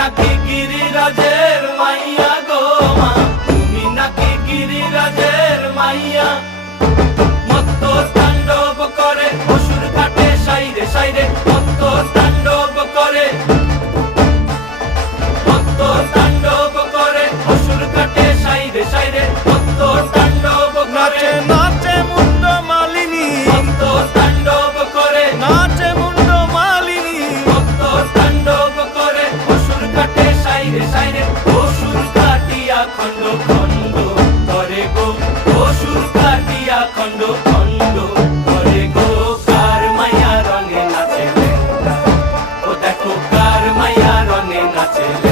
নাকি গিরিরাজের মাইয়া গো মা, তুমি নাকি গিরিরাজের মাইয়া। মত্ত তাণ্ডব করে অসুর কাটে সাইরে সাইরে, মত্ত তাণ্ডব করে, মত্ত তাণ্ডব করে অসুর কাটে সাইরে সাইরে, মত্ত তাণ্ডব করে। নাচে মুন্ড মালিনী, মত্ত তাণ্ডব করে, নাচে মুন্ড মালিনী, মত্ত তাণ্ডব করে অসুর কাটে সাইরে সাইরে, অসুর কাটিয়া খণ্ড খণ্ড করে গো, অসুর কাটিয়া খণ্ড খণ্ড করে গো। কার মায়া রঙে নাচে লেঙ্গা, ও দেখো কার মায়া রঙে নাচে লেঙ্গা।